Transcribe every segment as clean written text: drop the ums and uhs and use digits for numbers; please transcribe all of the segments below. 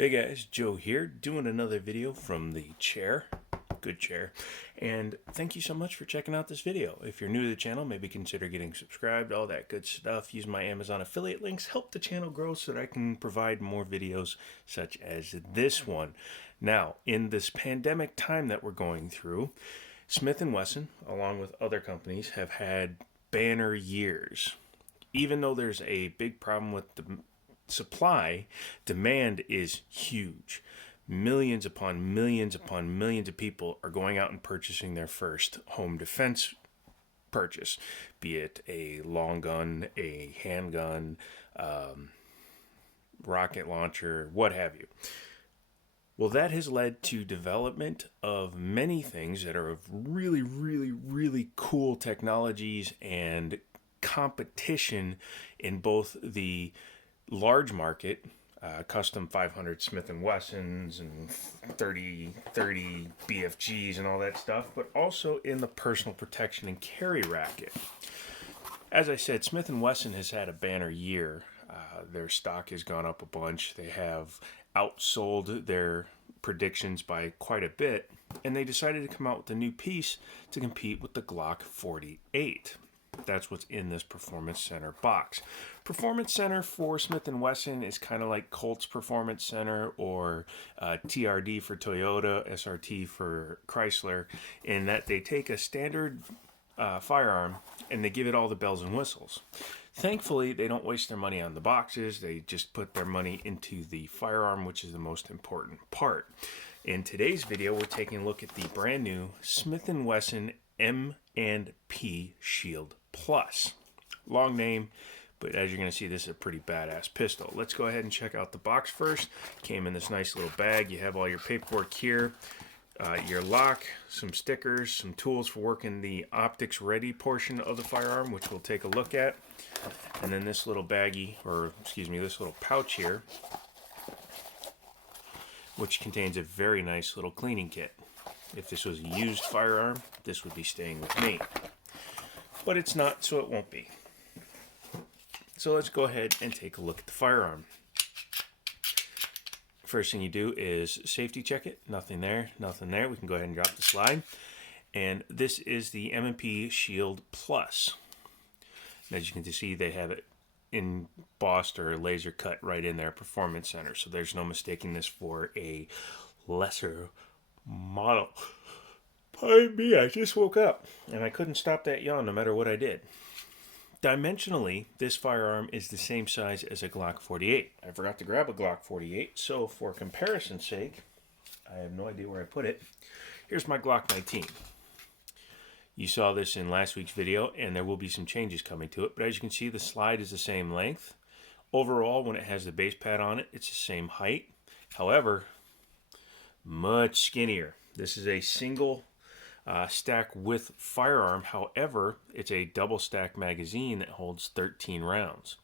Hey guys, Joe here, doing another video from the chair. Good chair. And thank you so much for checking out this video. If you're new to the channel, maybe consider getting subscribed, all that good stuff. Use my Amazon affiliate links, help the channel grow so that I can provide more videos such as this one. Now, in this pandemic time that we're going through, Smith & Wesson, along with other companies, have had banner years. Even though there's a big problem with the supply, demand is huge. Millions upon millions upon millions of people are going out and purchasing their first home defense purchase, be it a long gun, a handgun, rocket launcher, what have you. Well, that has led to development of many things that are of really, really, really cool technologies and competition in both the large market, custom 500 Smith & Wessons and 30 BFGs and all that stuff, but also in the personal protection and carry racket. As I said, Smith & Wesson has had a banner year. Their stock has gone up a bunch. They have outsold their predictions by quite a bit, and they decided to come out with a new piece to compete with the Glock 48. That's what's in this Performance Center box. Performance Center for Smith & Wesson is kind of like Colt's Performance Center or TRD for Toyota, SRT for Chrysler, in that they take a standard firearm and they give it all the bells and whistles. Thankfully, they don't waste their money on the boxes. They just put their money into the firearm, which is the most important part. In today's video, we're taking a look at the brand new Smith & Wesson M&P Shield Plus. Long name, but as you're going to see, this is a pretty badass pistol. Let's go ahead and check out the box first. Came in this nice little bag. You have all your paperwork here, your lock, some stickers, some tools for working the optics ready portion of the firearm, which we'll take a look at. And then this little baggie, or excuse me, this little pouch here, which contains a very nice little cleaning kit. If this was a used firearm, this would be staying with me. But it's not, so it won't be. So let's go ahead and take a look at the firearm. First thing you do is safety check it. Nothing there, nothing there. We can go ahead and drop the slide. And this is the M&P Shield Plus. As you can see, they have it embossed or laser cut right in their Performance Center. So there's no mistaking this for a lesser model. Pardon me, I just woke up and I couldn't stop that yawn no matter what I did. Dimensionally, this firearm is the same size as a Glock 48. I forgot to grab a Glock 48, so for comparison's sake, I have no idea where I put it. Here's my Glock 19. You saw this in last week's video, and there will be some changes coming to it, but as you can see, the slide is the same length. Overall, when it has the base pad on it, it's the same height. However, much skinnier. This is a single stack with firearm. However, it's a double stack magazine that holds 13 rounds.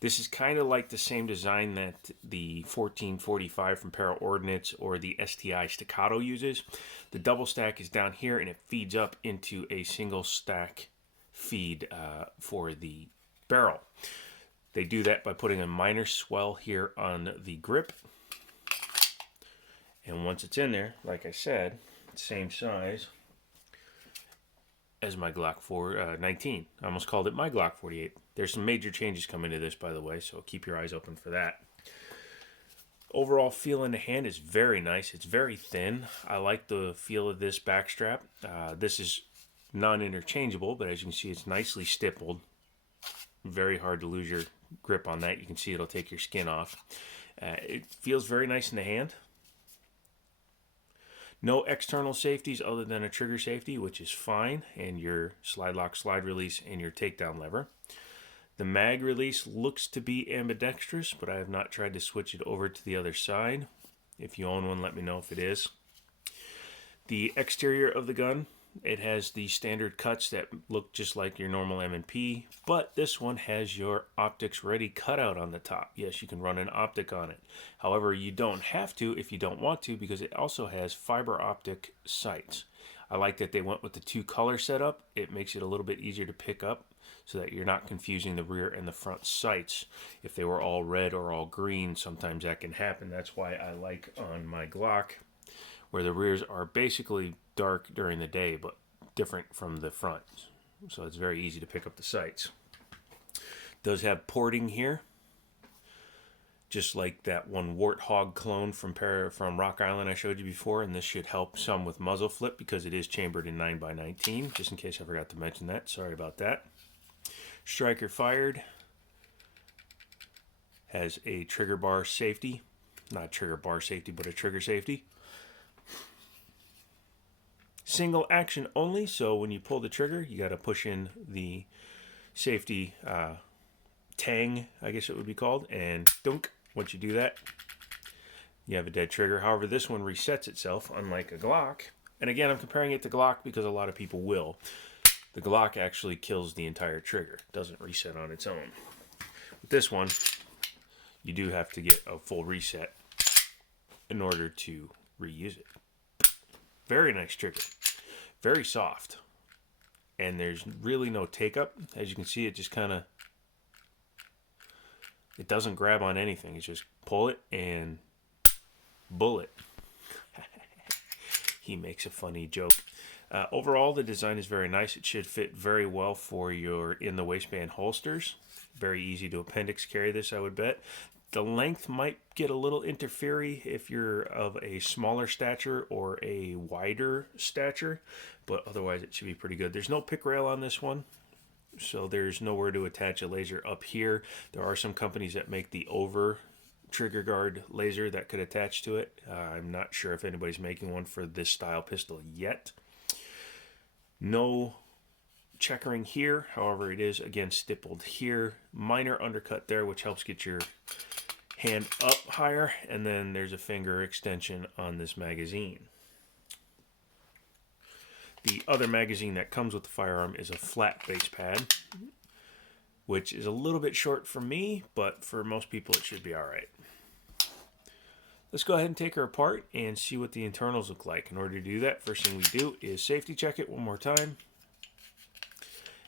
This is kind of like the same design that the 1445 from Para Ordnance or the STI Staccato uses. The double stack is down here and it feeds up into a single stack feed for the barrel. They do that by putting a minor swell here on the grip. And once it's in there, like I said, same size as my Glock 19. I almost called it my Glock 48. There's some major changes coming to this, by the way, so keep your eyes open for that. Overall feel in the hand is very nice. It's very thin. I like the feel of this backstrap. This is non-interchangeable, but as you can see, it's nicely stippled. Very hard to lose your grip on that. You can see it'll take your skin off. It feels very nice in the hand. No external safeties other than a trigger safety, which is fine, and your slide lock, slide release, and your takedown lever. The mag release looks to be ambidextrous, but I have not tried to switch it over to the other side. If you own one, let me know if it is. The exterior of the gun, it has the standard cuts that look just like your normal M&P, but this one has your optics ready cutout on the top. Yes, you can run an optic on it. However, you don't have to if you don't want to, because it also has fiber optic sights. I like that they went with the two color setup. It makes it a little bit easier to pick up. so that you're not confusing the rear and the front sights. If they were all red or all green, sometimes that can happen. That's why I like on my Glock, where the rears are basically dark during the day, but different from the front. So it's very easy to pick up the sights. Does have porting here, just like that one Warthog clone from Rock Island I showed you before, and this should help some with muzzle flip because it is chambered in 9x19, just in case I forgot to mention that. Sorry about that. Striker fired has a trigger bar safety, not trigger bar safety, but a trigger safety. Single action only, so when you pull the trigger, you got to push in the safety tang, I guess it would be called, and dunk. Once you do that, you have a dead trigger. However, this one resets itself, unlike a Glock. And again, I'm comparing it to Glock because a lot of people will. The Glock actually kills the entire trigger. It doesn't reset on its own. With this one, you do have to get a full reset in order to reuse it. Very nice trigger. Very soft. And there's really no take-up. As you can see, it just kind of... It doesn't grab on anything. It's just pull it and bullet. He makes a funny joke. Overall, the design is very nice. It should fit very well for your in-the-waistband holsters. Very easy to appendix carry this, I would bet. The length might get a little interfery if you're of a smaller stature or a wider stature, but otherwise it should be pretty good. There's no pick rail on this one, so there's nowhere to attach a laser up here. There are some companies that make the over trigger guard laser that could attach to it. I'm not sure if anybody's making one for this style pistol yet. No checkering here, however it is again stippled here. Minor undercut there, which helps get your hand up higher, and then there's a finger extension on this magazine. The other magazine that comes with the firearm is a flat base pad, which is a little bit short for me, but for most people it should be alright. Let's go ahead and take her apart and see what the internals look like. In order to do that, first thing we do is safety check it one more time.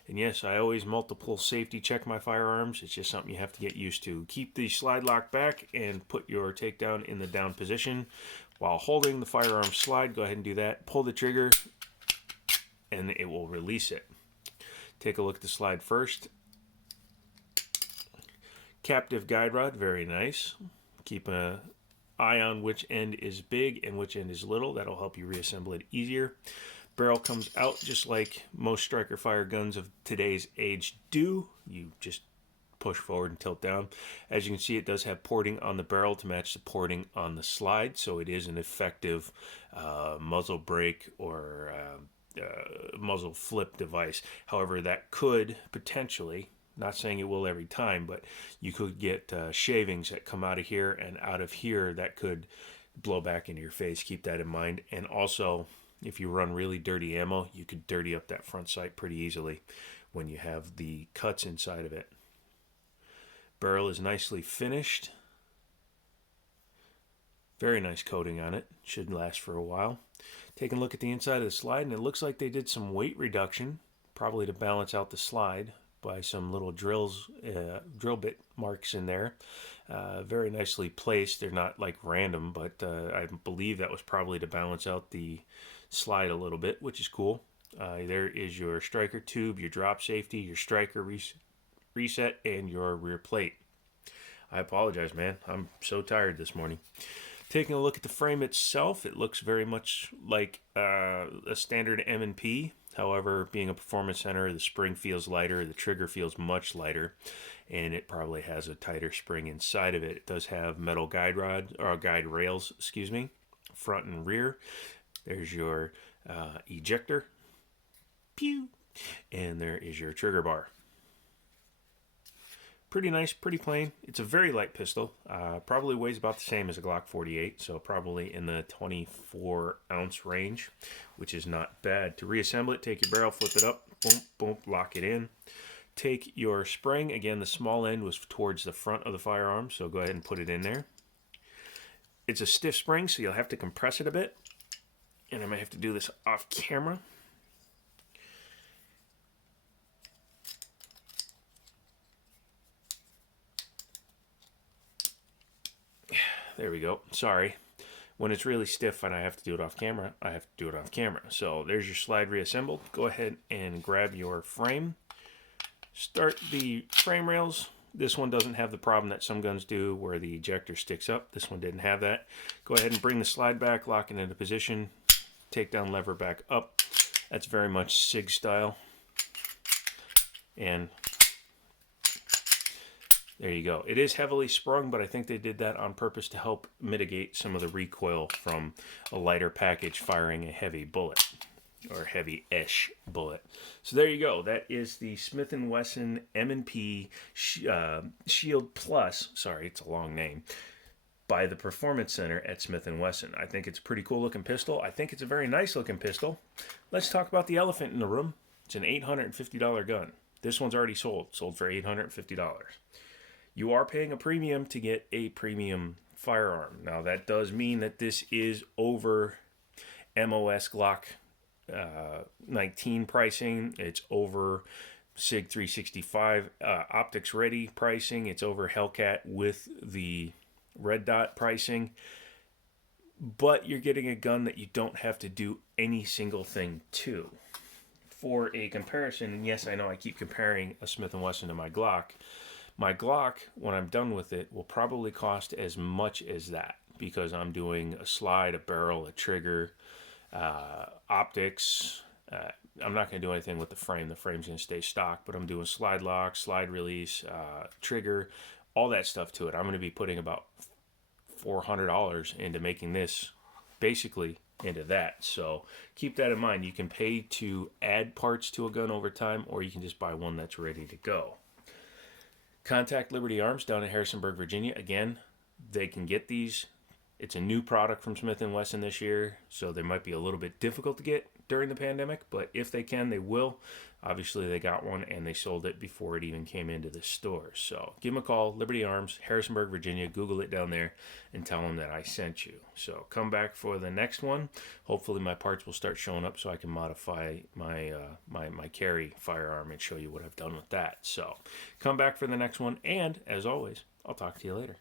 And yes, I always multiple safety check my firearms. It's just something you have to get used to. Keep the slide lock back and put your takedown in the down position. While holding the firearm slide, go ahead and do that. Pull the trigger and it will release it. Take a look at the slide first. Captive guide rod, very nice. Keep an eye on which end is big and which end is little. That'll help you reassemble it easier. Barrel comes out just like most striker fire guns of today's age do. You just push forward and tilt down. As you can see, it does have porting on the barrel to match the porting on the slide, so it is an effective muzzle brake or muzzle flip device. However, that could potentially, not saying it will every time, but you could get shavings that come out of here and out of here that could blow back into your face. Keep that in mind. And also, if you run really dirty ammo, you could dirty up that front sight pretty easily when you have the cuts inside of it. Barrel is nicely finished. Very nice coating on it. Should last for a while. Taking a look at the inside of the slide, and it looks like they did some weight reduction, probably to balance out the slide by some little drill bit marks in there. Very nicely placed. They're not like random, but I believe that was probably to balance out the slide a little bit, which is cool. There is your striker tube, your drop safety, your striker reset, and your rear plate. I apologize, man. I'm so tired this morning. Taking a look at the frame itself, it looks very much like a standard M&P. However, being a performance center, the spring feels lighter, the trigger feels much lighter, and it probably has a tighter spring inside of it. It does have metal guide rails, front and rear. There's your ejector, pew, and there is your trigger bar. Pretty nice, pretty plain. It's a very light pistol. Probably weighs about the same as a Glock 48, so probably in the 24-ounce range, which is not bad. To reassemble it, take your barrel, flip it up, boom, boom, lock it in. Take your spring. Again, the small end was towards the front of the firearm, so go ahead and put it in there. It's a stiff spring, so you'll have to compress it a bit. And I might have to do this off camera. There we go. Sorry. When it's really stiff and I have to do it off camera, I have to do it off camera. So there's your slide reassembled. Go ahead and grab your frame. Start the frame rails. This one doesn't have the problem that some guns do where the ejector sticks up. This one didn't have that. Go ahead and bring the slide back, lock it into position, takedown lever back up. That's very much SIG style. And there you go. It is heavily sprung, but I think they did that on purpose to help mitigate some of the recoil from a lighter package firing a heavy bullet, or heavy-ish bullet. So there you go. That is the Smith & Wesson M&P Shield Plus. Sorry, it's a long name. By the Performance Center at Smith & Wesson. I think it's a pretty cool looking pistol. I think it's a very nice looking pistol. Let's talk about the elephant in the room. It's an $850 gun. This one's already sold for $850. You are paying a premium to get a premium firearm. Now that does mean that this is over MOS Glock 19 pricing. It's over SIG 365 optics ready pricing. It's over Hellcat with the red dot pricing. But you're getting a gun that you don't have to do any single thing to. For a comparison, and yes, I know I keep comparing a Smith & Wesson to my Glock. My Glock, when I'm done with it, will probably cost as much as that because I'm doing a slide, a barrel, a trigger, optics. I'm not going to do anything with the frame. The frame's going to stay stock, but I'm doing slide lock, slide release, trigger, all that stuff to it. I'm going to be putting about $400 into making this basically into that. So keep that in mind. You can pay to add parts to a gun over time, or you can just buy one that's ready to go. Contact Liberty Arms down in Harrisonburg, Virginia. Again, they can get these. It's a new product from Smith & Wesson this year, so they might be a little bit difficult to get during the pandemic, but if they can, they will. Obviously, they got one, and they sold it before it even came into the store. So give them a call, Liberty Arms, Harrisonburg, Virginia. Google it down there and tell them that I sent you. So come back for the next one. Hopefully, my parts will start showing up so I can modify my my carry firearm and show you what I've done with that. So come back for the next one, and as always, I'll talk to you later.